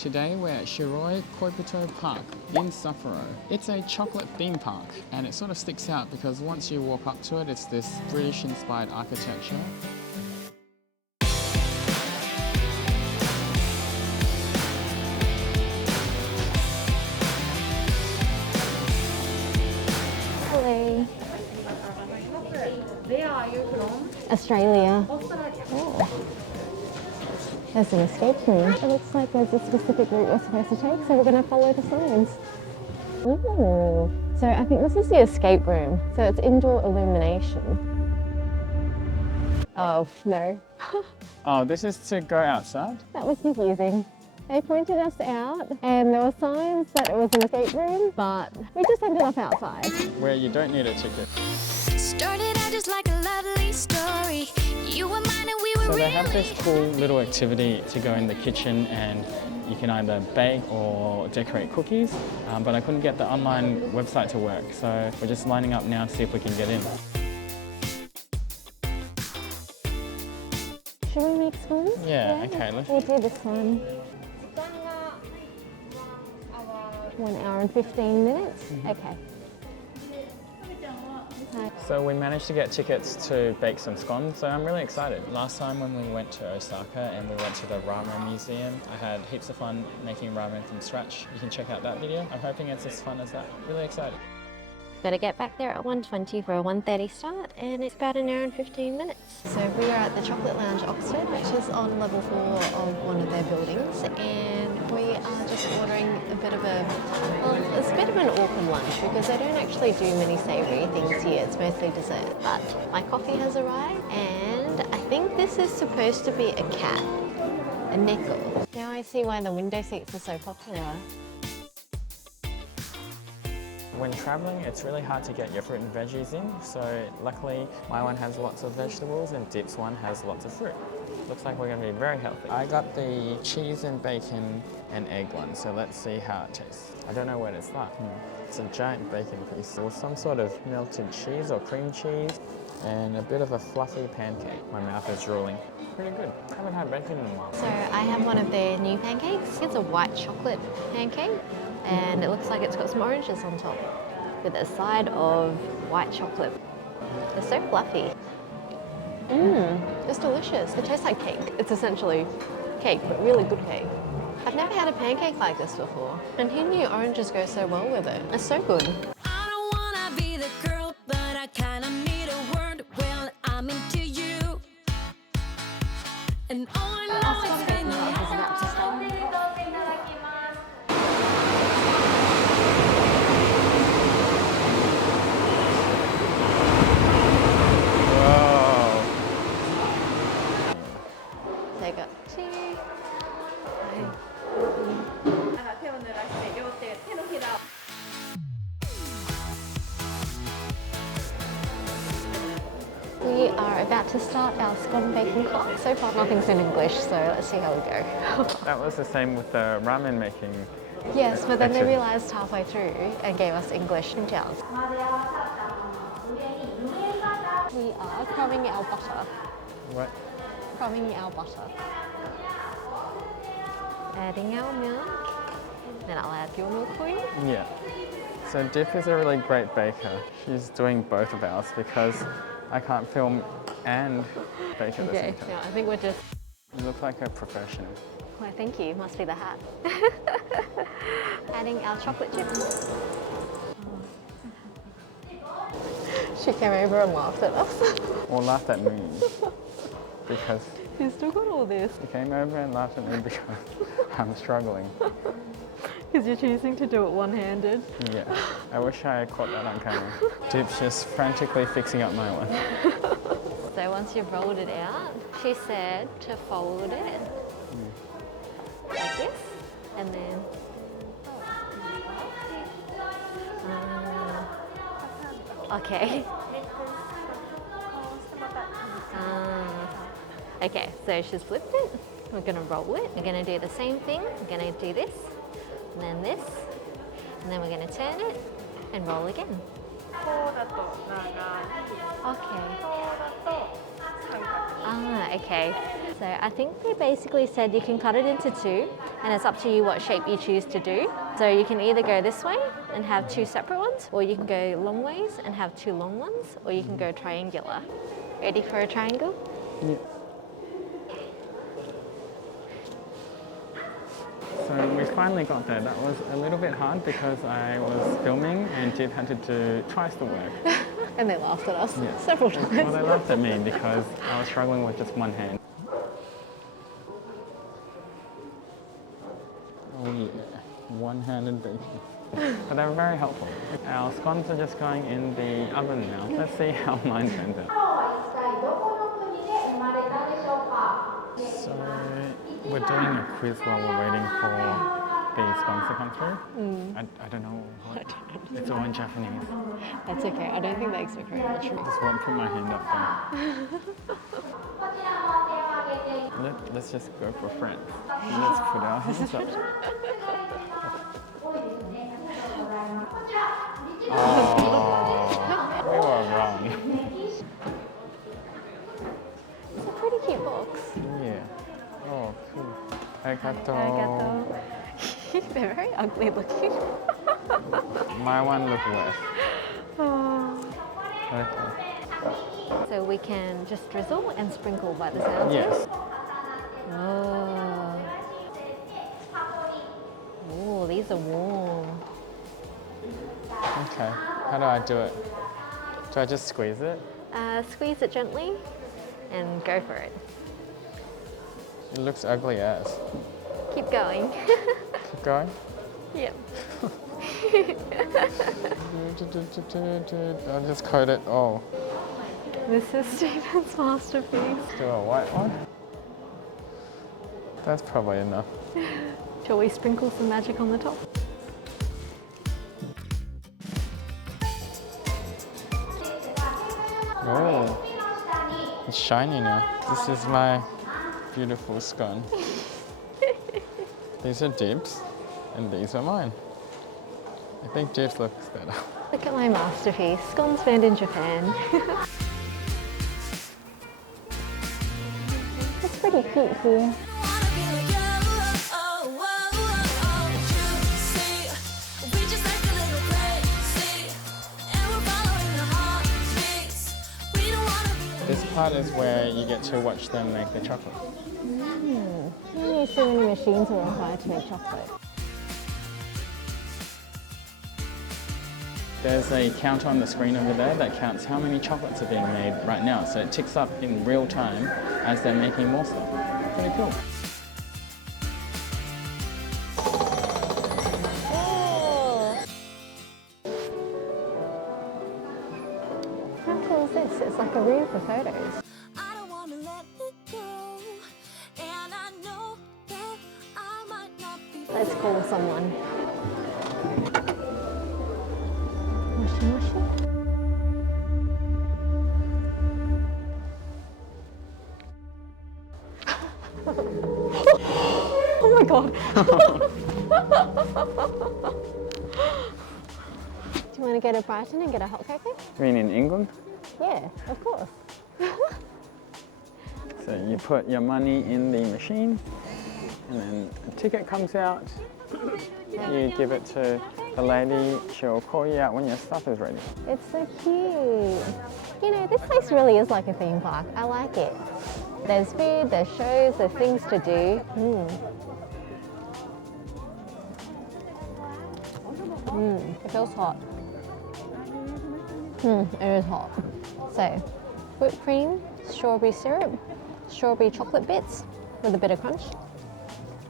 Today we're at Shiroi Koibito Park in Sapporo. It's a chocolate theme park and it sort of sticks out because once you walk up to it, it's this British-inspired architecture. Hello. Where are you from? Australia. Australia. Oh. There's an escape room. It looks like there's a specific route we're supposed to take, so we're going to follow the signs. Ooh. So I think this is the escape room. So it's indoor illumination. Oh, no. Oh, this is to go outside? That was confusing. They pointed us out and there were signs that it was an escape room, but we just ended up outside. Where you don't need a ticket. Started out just like a lovely story. You were mine and we were So they have really this cool little activity to go in the kitchen and you can either bake or decorate cookies, but I couldn't get the online website to work, so we're just lining up now to see if we can get in. Should we make scones? Yeah, okay, let's... We'll do this one. 1 hour and 15 minutes? Okay. So we managed to get tickets to bake some scones, so I'm really excited. Last time when we went to Osaka and we went to the ramen museum, I had heaps of fun making ramen from scratch. You can check out that video. I'm hoping it's as fun as that. Really excited. Got to get back there at 1:20 for a 1:30 start, and it's about 1 hour and 15 minutes. So we are at the Chocolate Lounge Oxford, which is on level 4 of one of their buildings, and we are just ordering a bit of a, well, it's a bit of an awkward lunch because they don't actually do many savoury things here. It's mostly dessert. But my coffee has arrived, and I think this is supposed to be a cat, a neko. Now I see why the window seats are so popular. When traveling, it's really hard to get your fruit and veggies in, so luckily my one has lots of vegetables and Diep's one has lots of fruit. Looks like we're going to be very healthy. I got the cheese and bacon and egg one, so let's see how it tastes. I don't know what it's like. It's a giant bacon piece with some sort of melted cheese or cream cheese and a bit of a fluffy pancake. My mouth is drooling. Pretty good. I haven't had bacon in a while. So I have one of their new pancakes. It's a white chocolate pancake, and it looks like it's got some oranges on top with a side of white chocolate. They're so fluffy. It's delicious. It tastes like cake. It's essentially cake, but really good cake. I've never had a pancake like this before, and who knew oranges go so well with it? It's so good. I don't wanna be the girl, but I kinda need a word. Well, I'm into you. And all I know is Baking Club is about to start. Whoa! They got tea. We are about to start our Scone baking class. So far nothing's in English, so let's see how we go. That was the same with the ramen making. Yes, but then they Actually. realised halfway through and gave us English details. We are crumbing our butter. What? Crumbing our butter. Adding our milk. Then I'll add your milk for you. Yeah. So Diep is a really great baker. She's doing both of ours because I can't film and bake at the same time. No, I think we're just... You look like a professional. Why, thank you. Must be the hat. Adding our chocolate chips. She came over and laughed at us. Or laughed at me because You still got all this. she came over and laughed at me because I'm struggling. Because you're choosing to do it one-handed. Yeah, I wish I caught that on camera. Diep's just frantically fixing up my one. So once you've rolled it out, she said to fold it like this, and then okay. Okay, so she's flipped it. We're gonna roll it. We're gonna do the same thing. We're gonna do this, and then this, and then we're gonna turn it and roll again. Okay. Ah, okay. So I think they basically said you can cut it into two, and it's up to you what shape you choose to do. So you can either go this way and have two separate ones, or you can go long ways and have two long ones, or you can go triangular. Ready for a triangle? Yeah. So we finally got there. That was a little bit hard because I was filming and Diep had to do twice the work. And they laughed at us Yeah. several times. Well, they laughed at me because I was struggling with just one hand. Oh yeah, one-handed baking. But they were very helpful. Our scones are just going in the oven now. Let's see how mine turns out. So we're doing a quiz while we're waiting for the scones to come through. I don't know what. It's all in Japanese. That's okay. I don't think they speak very much. Just won't put my hand up there. Let's just go for friends. Let's put our hands up. Oh, we were wrong. It's a pretty cute box. Yeah. Oh, cool. Arigato. Arigato. They're very ugly looking. My one looked worse. Okay. So we can just drizzle and sprinkle by the sounds of Yes. it. Oh. Oh, these are warm. Okay. How do I do it? Do I just squeeze it? Squeeze it gently and go for it. It looks ugly as. Keep going. Keep going. Yep. I'll just coat it all. This is Steven's masterpiece. Do a white one. That's probably enough. Shall we sprinkle some magic on the top? Oh, it's shiny now. This is my beautiful scone. These are Diep's, and these are mine. I think Diep's looks better. Look at my masterpiece. Scones found in Japan. It's pretty cute here. This part is where you get to watch them make the chocolate. How many so many machines are required to make chocolate? There's a counter on the screen over there that counts how many chocolates are being made right now. So it ticks up in real time as they're making more stuff. Pretty cool. Oh. How cool is this? It's like a room for photos. I don't wanna let it go, and I know that I might not be. Let's call someone. Washi washi. Oh my god. Do you want to go to Brighton and get a hot cocoa? You mean in England? Yeah, of course. So you put your money in the machine and then a ticket comes out. You give it to the lady, she'll call you out when your stuff is ready. It's so cute. You know, this place really is like a theme park. I like it. There's food, there's shows, there's things to do. It feels hot. It is hot. So, whipped cream, strawberry syrup, strawberry chocolate bits with a bit of crunch.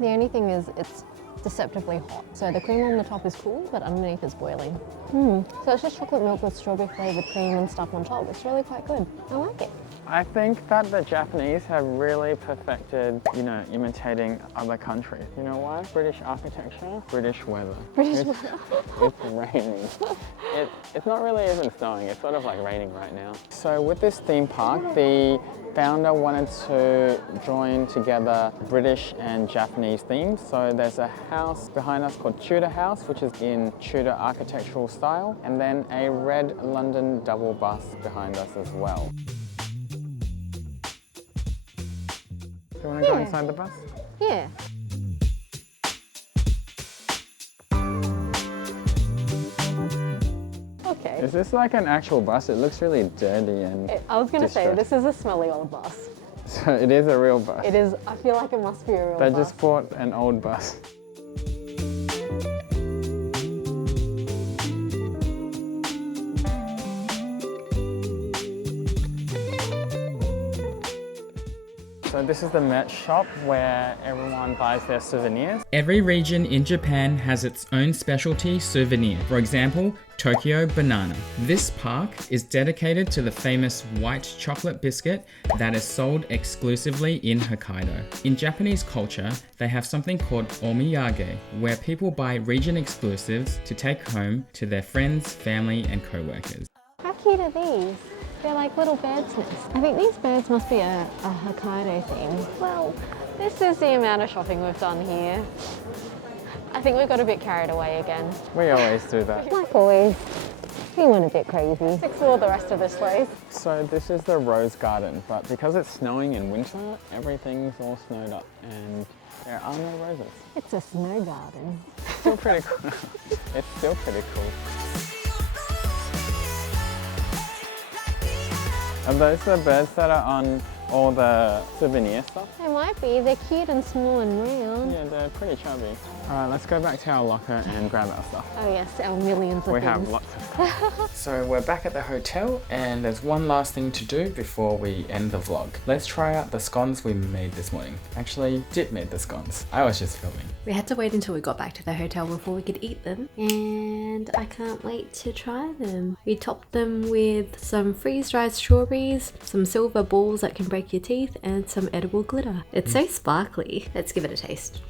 The only thing is it's deceptively hot. So the cream on the top is cool, but underneath it's boiling. So it's just chocolate milk with strawberry flavoured cream and stuff on top. It's really quite good. I like it. I think that the Japanese have really perfected, you know, imitating other countries. You know why? British architecture, British weather. British weather. It's raining. It's not really even snowing, it's sort of like raining right now. So with this theme park, the founder wanted to join together British and Japanese themes. So there's a house behind us called Tudor House, which is in Tudor architectural style, and then a red London double bus behind us as well. want to go Yeah. inside the bus? Yeah. Okay. Is this like an actual bus? It looks really dirty and I was going to say, distressed. this is a smelly old bus. So it is a real bus. It is, I feel like it must be a real They bus. just bought an old bus. So this is the merch shop where everyone buys their souvenirs. Every region in Japan has its own specialty souvenir. For example, Tokyo Banana. This park is dedicated to the famous white chocolate biscuit that is sold exclusively in Hokkaido. In Japanese culture, they have something called omiyage, where people buy region exclusives to take home to their friends, family, and co-workers. How cute are these? They're like little birds' nests. I think these birds must be a Hokkaido thing. Well, this is the amount of shopping we've done here. I think we got a bit carried away again. We always do that. Like always, we went a bit crazy. Explore the rest of this place. So this is the rose garden, but because it's snowing in winter, everything's all snowed up and there are no roses. It's a snow garden. Still pretty cool. It's still pretty cool. Are those the birds that are on all the souvenir stuff? They might be. They're cute and small and round. Yeah, they're pretty chubby. Alright, let's go back to our locker and grab our stuff. Oh yes, our millions of We things. have lots of stuff. So we're back at the hotel and there's one last thing to do before we end the vlog. Let's try out the scones we made this morning. Actually, Diep made the scones. I was just filming. We had to wait until we got back to the hotel before we could eat them, and I can't wait to try them. We topped them with some freeze-dried strawberries, some silver balls that can break your teeth, and some edible glitter. It's so sparkly. Let's give it a taste.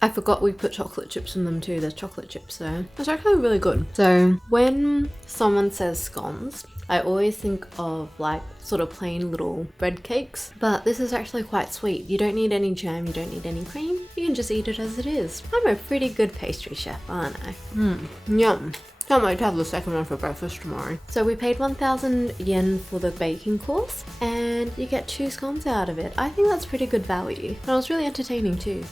I forgot we put chocolate chips in them too. There's chocolate chips there. It's actually really good. So when someone says scones, I always think of like sort of plain little bread cakes, but this is actually quite sweet. You don't need any jam, you don't need any cream. You can just eat it as it is. I'm a pretty good pastry chef, aren't I? Yum. Can't wait to have the second one for breakfast tomorrow. So we paid 1,000 yen for the baking course and you get 2 scones out of it. I think that's pretty good value. And it was really entertaining too.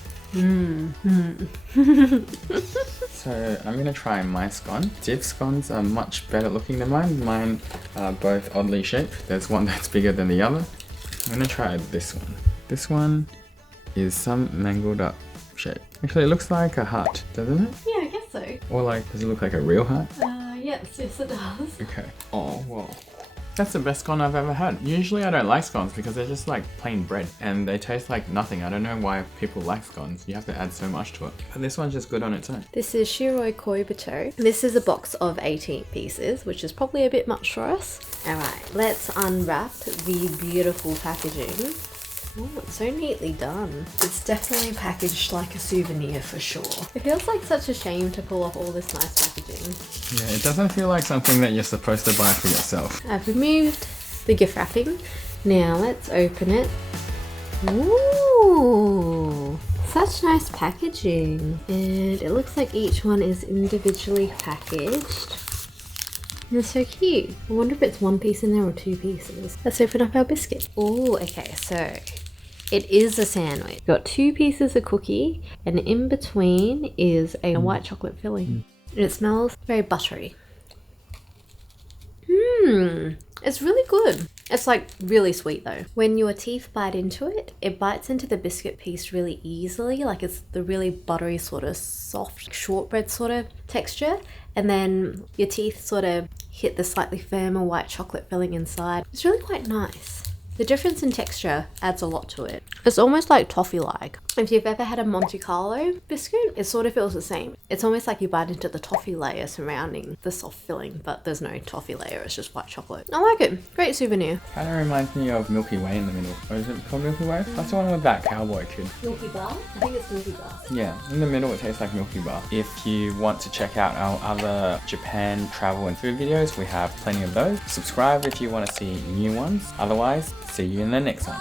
So I'm gonna try my scone. Diep's scones are much better looking than mine. Mine are both oddly shaped. There's one that's bigger than the other. I'm gonna try this one. This one is some mangled up shape. Actually, it looks like a heart, doesn't it? Yeah, I guess so. Or like, does it look like a real heart? Yes it does. Okay. Oh, wow. That's the best scone I've ever had. Usually I don't like scones because they're just like plain bread and they taste like nothing. I don't know why people like scones. You have to add so much to it. But this one's just good on its own. This is Shiroi Koibito. This is a box of 18 pieces, which is probably a bit much for us. Alright, let's unwrap the beautiful packaging. Oh, it's so neatly done. It's definitely packaged like a souvenir for sure. It feels like such a shame to pull off all this nice packaging. Yeah, it doesn't feel like something that you're supposed to buy for yourself. I've removed the gift wrapping. Now let's open it. Ooh, such nice packaging. And it looks like each one is individually packaged. And it's so cute. I wonder if it's 1 piece in there or 2 pieces. Let's open up our biscuit. Oh, okay, so it is a sandwich. Got 2 pieces of cookie and in between is a white chocolate filling. And it smells very buttery. It's really good. It's like really sweet though. When your teeth bite into it, it bites into the biscuit piece really easily. Like it's the really buttery sort of soft shortbread sort of texture. And then your teeth sort of hit the slightly firmer white chocolate filling inside. It's really quite nice. The difference in texture adds a lot to it. It's almost like toffee-like. If you've ever had a Monte Carlo biscuit, it sort of feels the same. It's almost like you bite into the toffee layer surrounding the soft filling, but there's no toffee layer, it's just white chocolate. I like it. Great souvenir. Kind of reminds me of Milky Way in the middle. Or is it called Milky Way? That's the one with that cowboy kid. Milky Bar? I think it's Milky Bar. Yeah, in the middle it tastes like Milky Bar. If you want to check out our other Japan travel and food videos, we have plenty of those. Subscribe if you want to see new ones. Otherwise, see you in the next one.